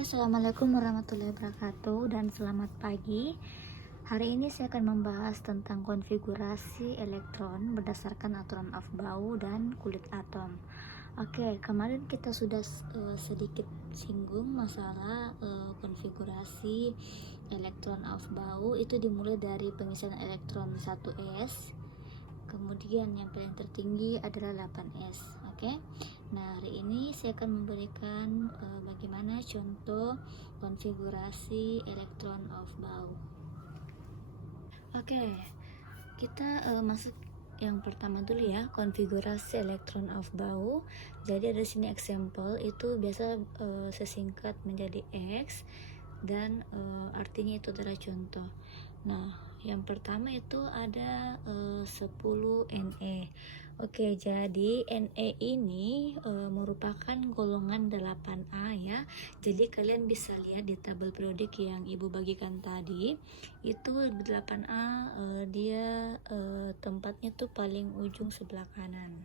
Assalamualaikum warahmatullahi wabarakatuh dan selamat pagi. Hari ini saya akan membahas tentang konfigurasi elektron berdasarkan aturan Aufbau dan kulit atom. Kemarin kita sudah sedikit singgung masalah konfigurasi elektron Aufbau. Itu dimulai dari pengisian elektron 1s, kemudian yang paling tertinggi adalah 8s. Nah, hari ini saya akan memberikan bagaimana contoh konfigurasi elektron Aufbau. Kita masuk yang pertama dulu ya, konfigurasi elektron Aufbau. Jadi ada sini example, itu biasa sesingkat menjadi X dan artinya itu adalah contoh. Nah, yang pertama itu ada 10 Ne. Jadi Ne ini merupakan golongan 8A ya. Jadi kalian bisa lihat di tabel periodik yang Ibu bagikan tadi, itu 8A dia tempatnya tuh paling ujung sebelah kanan.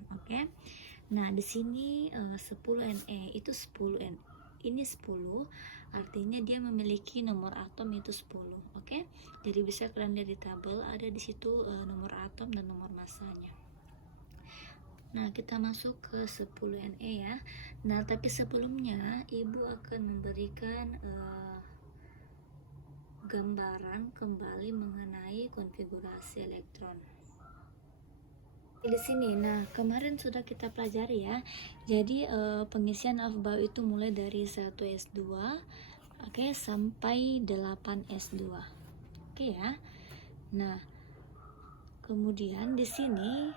Nah, di sini 10 Ne itu 10 Ne. Ini 10, artinya dia memiliki nomor atom itu 10. Jadi bisa kalian lihat di tabel, ada di situ nomor atom dan nomor masanya. Nah, kita masuk ke 10 Ne ya. Nah, tapi sebelumnya Ibu akan memberikan gambaran kembali mengenai konfigurasi elektron. Di sini, nah kemarin sudah kita pelajari ya. Jadi pengisian Aufbau itu mulai dari 1s2 sampai 8s2. Ya. Nah, kemudian di sini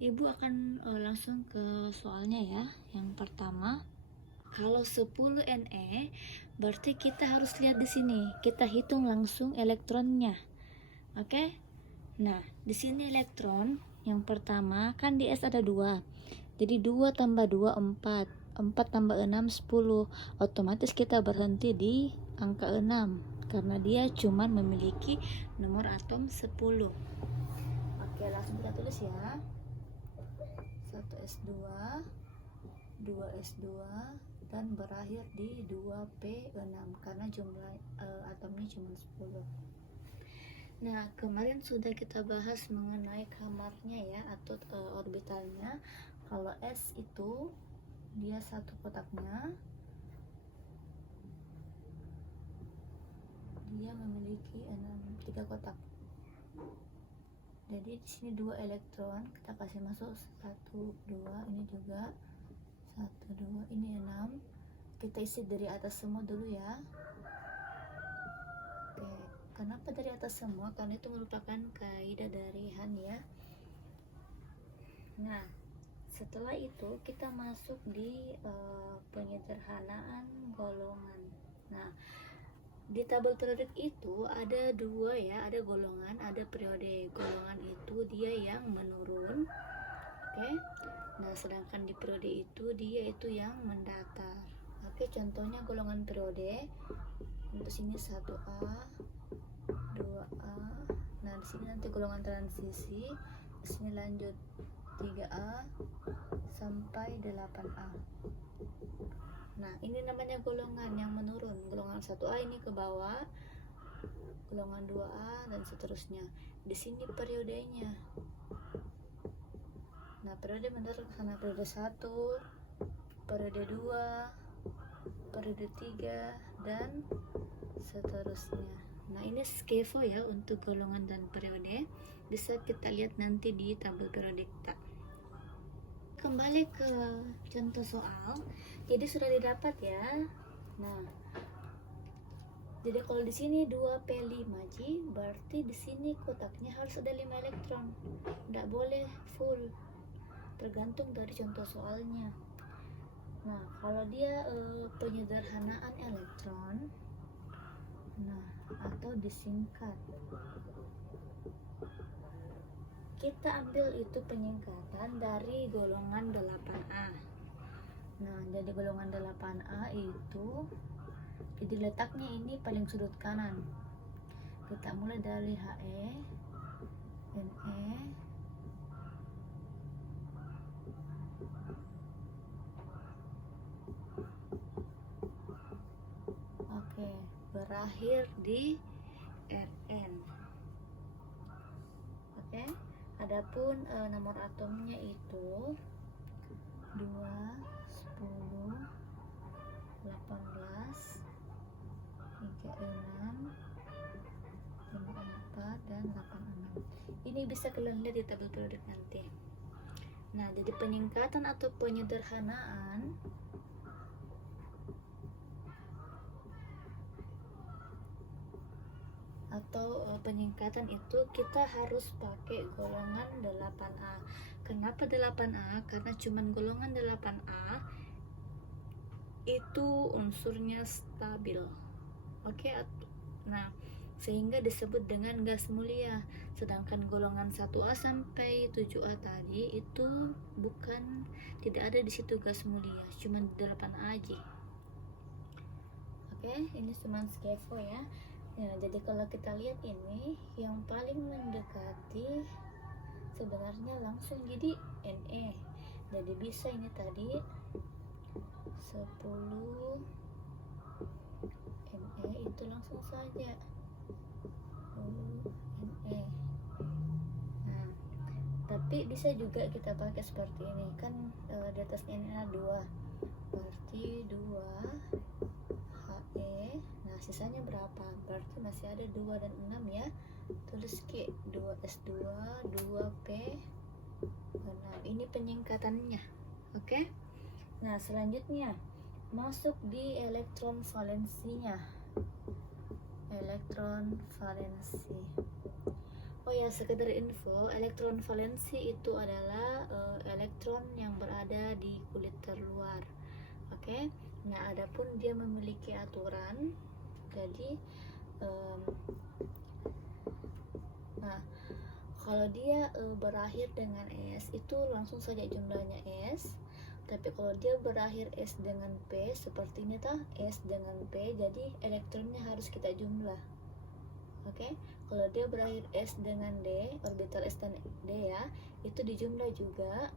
Ibu akan langsung ke soalnya ya. Yang pertama, kalau 10 Ne berarti kita harus lihat di sini. Kita hitung langsung elektronnya. Nah, di sini elektron yang pertama kan di S ada 2. Jadi 2 tambah 2 4. 4 tambah 6 10. Otomatis kita berhenti di angka 6 karena dia cuma memiliki nomor atom 10. Langsung kita tulis ya. 1s2, 2s2 dan berakhir di 2p6 karena jumlah atomnya cuma 10. Nah, kemarin sudah kita bahas mengenai kamarnya ya, atau orbitalnya. Kalau S itu dia satu kotaknya, dia memiliki 3 kotak. Jadi di sini 2 elektron, kita kasih masuk 1 2, ini juga 1 2, ini 6. Kita isi dari atas semua dulu ya. Kenapa dari atas semua? Karena itu merupakan kaidah dari Han ya. Nah, setelah itu kita masuk di penyederhanaan golongan. Nah, di tabel periodik itu ada 2 ya, ada golongan, ada periode. Golongan itu dia yang menurun. Nah, sedangkan di periode itu dia itu yang mendatar. Contohnya golongan periode. Untuk sini 1A, 2A. Nah, di sini nanti golongan transisi. Di sini lanjut 3A sampai 8A. Nah, ini namanya golongan yang menurun. Golongan 1A ini ke bawah, golongan 2A dan seterusnya. Di sini periodenya. Nah, periode menurun ke sana, periode 1, periode 2, periode 3 dan seterusnya. Nah, ini skema ya untuk golongan dan periode. Bisa kita lihat nanti di tabel periodik. Kembali ke contoh soal. Jadi sudah didapat ya. Nah, jadi kalau di sini 2p5J, berarti di sini kotaknya harus ada 5 elektron. Tidak boleh full. Tergantung dari contoh soalnya. Nah, kalau dia penyederhanaan elektron, nah, atau disingkat, kita ambil itu penyingkatan dari golongan 8A. Nah, jadi golongan 8A itu jadi letaknya ini paling sudut kanan. Kita mulai dari He, Ne, berakhir di Rn. Oke, adapun nomor atomnya itu 2, 10, 18, 36, 54, dan 86. Ini bisa kalian lihat di tabel periodik nanti. Nah, jadi peningkatan atau penyederhanaan peningkatan itu kita harus pakai golongan 8A. Kenapa 8A? Karena cuman golongan 8A itu unsurnya stabil. Oke, nah sehingga disebut dengan gas mulia. Sedangkan golongan 1A sampai 7A tadi itu tidak ada di situ gas mulia, cuma 8A aja. Oke, ini cuma skevo ya. Nah, jadi kalau kita lihat ini yang paling mendekati sebenarnya langsung jadi Ne. Jadi bisa ini tadi 10 Ne itu langsung saja Ne. Nah, tapi bisa juga kita pakai seperti ini kan, di atas Ne 2 berarti 2 He. Nah, sisanya berapa? Berarti masih ada 2 dan 6 ya. Tulis Q 2S2 2P 6. Ini penyingkatannya. Oke. Nah, selanjutnya masuk di elektron valensinya. Elektron valensi. Oh ya, sekedar info, elektron valensi itu adalah elektron yang berada di kulit terluar. Oke. Nah, adapun dia memiliki aturan. Jadi nah, kalau dia berakhir dengan S itu langsung saja jumlahnya S. Tapi kalau dia berakhir S dengan P seperti ini S dengan P, jadi elektronnya harus kita jumlah. Oke, kalau dia berakhir S dengan D, orbital S dan D ya, itu dijumlah juga.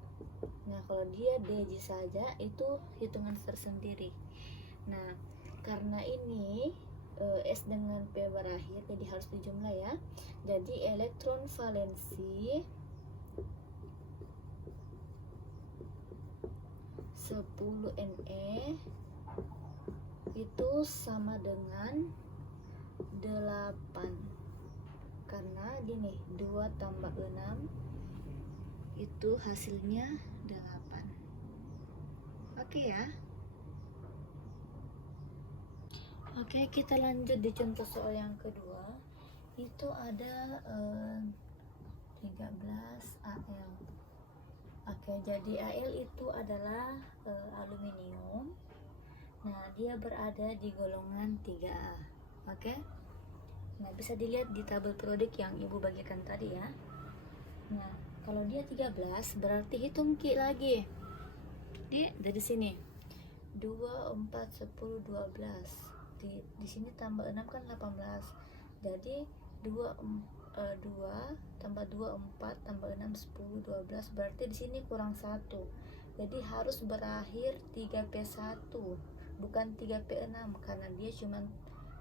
Nah, kalau dia DJ saja itu hitungan tersendiri. Nah, karena ini S dengan P berakhir, jadi harus dijumlah ya. Jadi elektron valensi 10 Ne itu sama dengan 8, karena gini 2 tambah 6 itu hasilnya 8. Oke ya. Oke, kita lanjut di contoh soal yang kedua. Itu ada 13 Al. Oke, jadi Al itu adalah aluminium. Nah, dia berada di golongan 3A. Oke. Nah, bisa dilihat di tabel periodik yang Ibu bagikan tadi ya. Nah, kalau dia 13 berarti hitung Ki lagi. Dari sini 2, 4, 10, 12. Di sini tambah 6 kan 18. Jadi 2 tambah 2 4 tambah 6 10 12, berarti di sini kurang 1. Jadi harus berakhir 3P1 bukan 3P6 karena dia cuma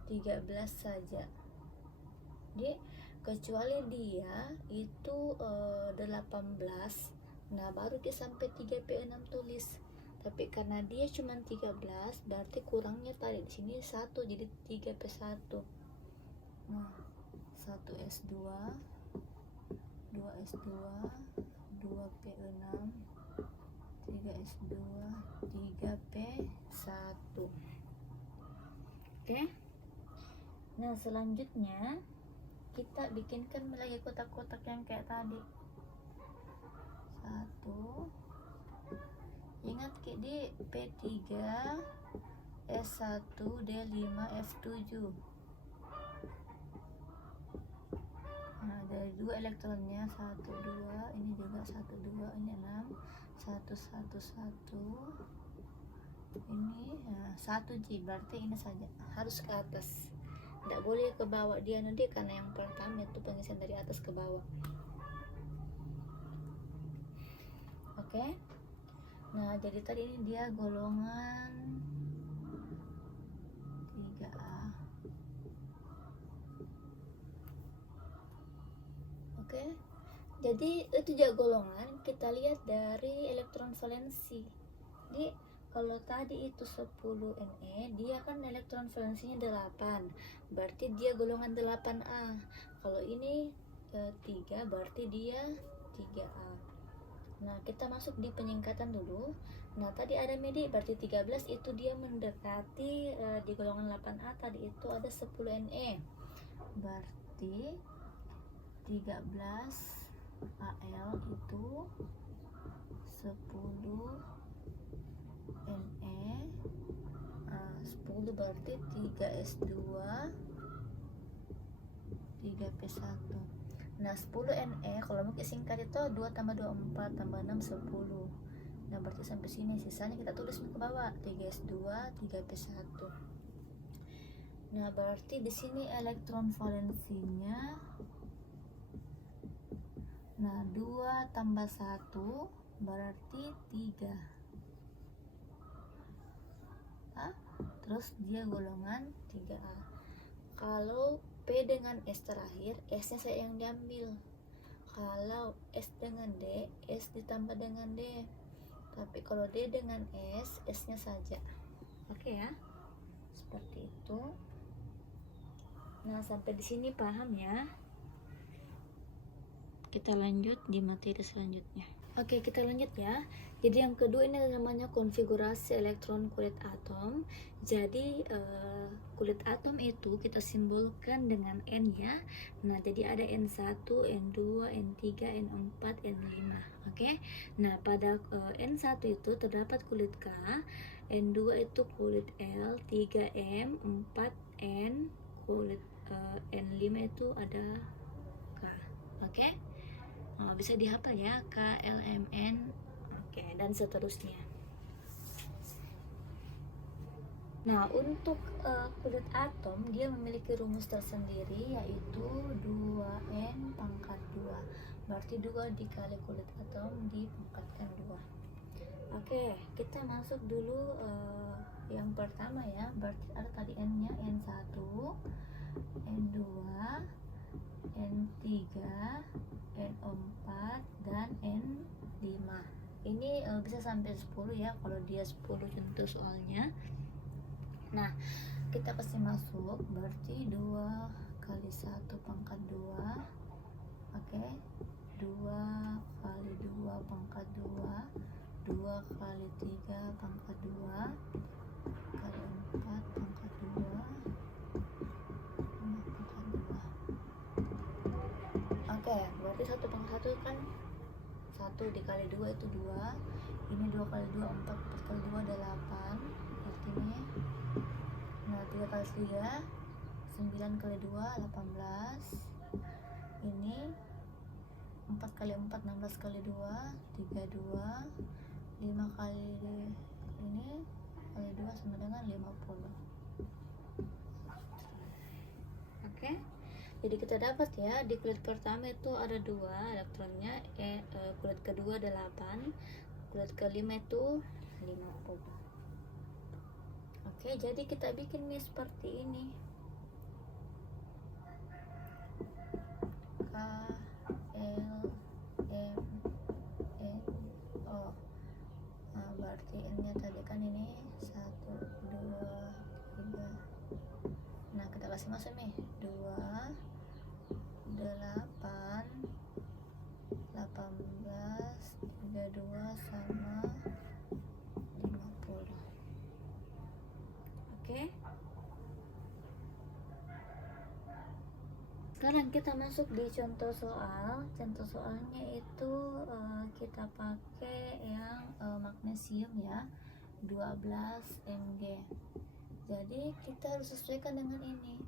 13 saja. Jadi kecuali dia itu 18, nah baru dia sampai 3P6 tulis. Tapi karena dia cuma 13, berarti kurangnya tadi di sini 1, jadi 3P1. Nah, 1S2, 2S2, 2P6, 3S2, 3P1. Oke. Nah, selanjutnya kita bikinkan lagi kotak-kotak yang kayak tadi. 1. Ingat di P3 S1 D5 F7. Nah, dari 2 elektronnya 1 2, ini juga 1 2, ini 6 1 1 1. Ini 1G, berarti ini saja harus ke atas. Tidak boleh ke bawah dia nanti, karena yang pertama itu pengisian dari atas ke bawah. Oke. Nah, jadi tadi ini dia golongan 3A. Oke. Jadi itu juga golongan kita lihat dari elektron valensi. Jadi kalau tadi itu 10 Ne, dia kan elektron valensinya 8. Berarti dia golongan 8A. Kalau ini 3, berarti dia 3A. Nah, kita masuk di penyingkatan dulu. Nah, tadi ada medi, berarti 13 itu dia mendekati di golongan 8A tadi itu ada 10 Ne. Berarti 13 Al itu 10 Ne. 10 berarti 3S2 3P1. Nah, 10 Ne kalau mau singkat itu 2 tambah 2 4 tambah 6 10. Nah, berarti sampai sini, sisanya kita tulis ke bawah 3S2 3P1. Nah, berarti di sini elektron valensinya, nah 2 tambah 1 berarti 3. Terus dia golongan 3A. Kalau P dengan S terakhir, S nya saya yang diambil. Kalau S dengan D, S ditambah dengan D. Tapi kalau D dengan S, S nya saja. Oke ya, seperti itu. Nah, sampai di sini paham ya? Kita lanjut di materi selanjutnya. Oke, kita lanjut ya. Jadi yang kedua ini namanya konfigurasi elektron kulit atom. Jadi kulit atom itu kita simbolkan dengan N ya. Nah, jadi ada N1, N2, N3, N4, N5. Oke. Nah, pada N1 itu terdapat kulit K, N2 itu kulit L, 3M, 4N, kulit N5 itu ada K. Oke. Bisa dihafal ya, KLMN, oke, dan seterusnya. Nah, untuk kulit atom dia memiliki rumus tersendiri, yaitu 2N pangkat 2. Berarti 2 dikali kulit atom dipangkatkan 2. Oke, kita masuk dulu yang pertama ya. Berarti ada tadi N nya N1, N2, N3, N4 dan N5. Ini bisa sampai 10 ya kalau dia 10 contoh soalnya. Nah, kita kasih masuk berarti 2 kali 1 pangkat 2. Oke. 2 kali 2 pangkat 2. 2 kali 3 pangkat 2 kali 4 pangkat 2 berarti 1 pangkat 1 kan 1 dikali 2 itu 2. Ini 2 kali 2 4, 4 kali 2 8. Berarti ini, nah 3 kali 3 9 kali 2 18. Ini 4 kali 4 16 kali 2 32. 5 kali ini kali 2 sama dengan 50. Oke. Jadi kita dapat ya, di kulit pertama itu ada 2 elektronnya, kulit kedua 8, kulit kelima itu 50. Oke, jadi kita bikin nih seperti ini. K, L, M, N, O. Nah, berarti N nya tadi kan ini 1, 2, 3. Nah, kita kasih masuk nih 2 8 18 32 sama 50. Oke. Sekarang kita masuk di contoh soal. Contoh soalnya itu kita pakai yang magnesium ya, 12 Mg. Jadi kita harus sesuaikan dengan ini.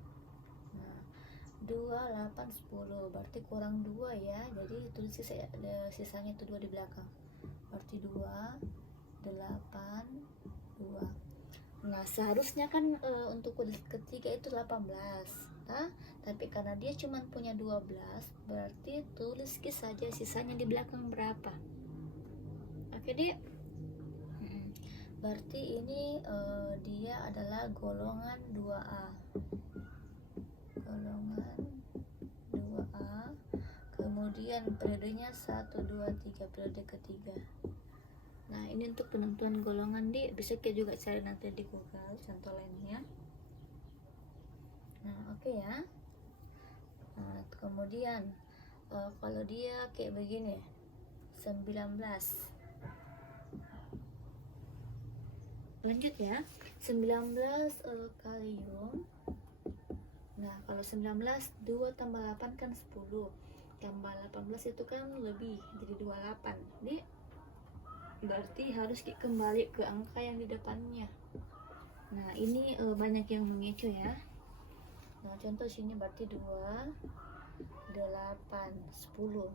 2, 8, 10 berarti kurang 2 ya, jadi tulis sisanya itu 2 di belakang, berarti 2, 8, 2. Nah, seharusnya kan untuk kulit ketiga itu 18, tapi karena dia cuma punya 12, berarti tulis saja sisanya di belakang berapa. Oke deh. Berarti ini dia adalah golongan 2A. Golongan 2A. kemudian periodenya 1, 2, 3, periode ketiga. Nah, ini untuk penentuan golongan, bisa kita juga cari nanti di Google contoh lainnya. Nah, oke ya. Nah, kemudian kalau dia kayak begini 19, lanjut ya. 19 kalium. Nah, kalau 19 2 tambah 8 kan 10, tambah 18 itu kan lebih, jadi 28. Jadi berarti harus kembali ke angka yang di depannya. Nah, ini banyak yang mengecoh ya. Nah, contoh sini berarti 2, 8, 10.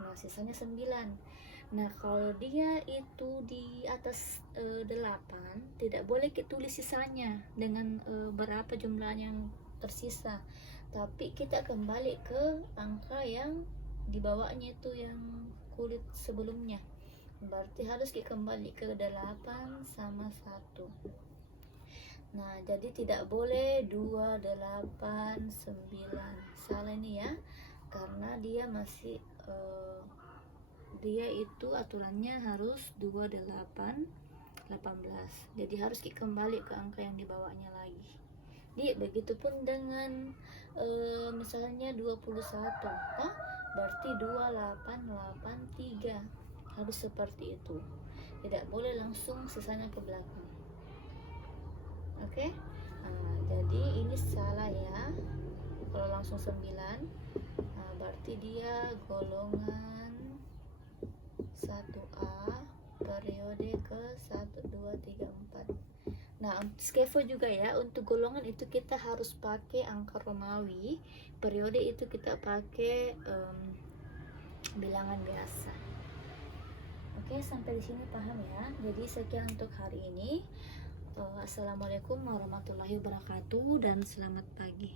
Nah, sisanya 9. Nah, kalau dia itu di atas 8, tidak boleh kita tulis sisanya dengan berapa jumlah yang tersisa, tapi kita kembali ke angka yang di bawahnya itu yang kulit sebelumnya. Berarti harus kembali ke 8 sama 1. Nah, jadi tidak boleh 2, 8, 9. Salah ini ya, karena dia masih dia itu aturannya harus 2, 8, 18. Jadi harus kembali ke angka yang di bawahnya lagi. Jadi begitupun dengan misalnya 21, berarti 2883. Harus seperti itu. Tidak boleh langsung sisanya ke belakang. Oke? Jadi ini salah ya. Kalau langsung 9, berarti dia golongan 1A, periode ke 1, 2, 3, 4. Nah, untuk scaffold juga ya, untuk golongan itu kita harus pakai angka Romawi, periode itu kita pakai bilangan biasa. Oke, sampai di sini paham ya. Jadi sekian untuk hari ini. Assalamualaikum warahmatullahi wabarakatuh dan selamat pagi.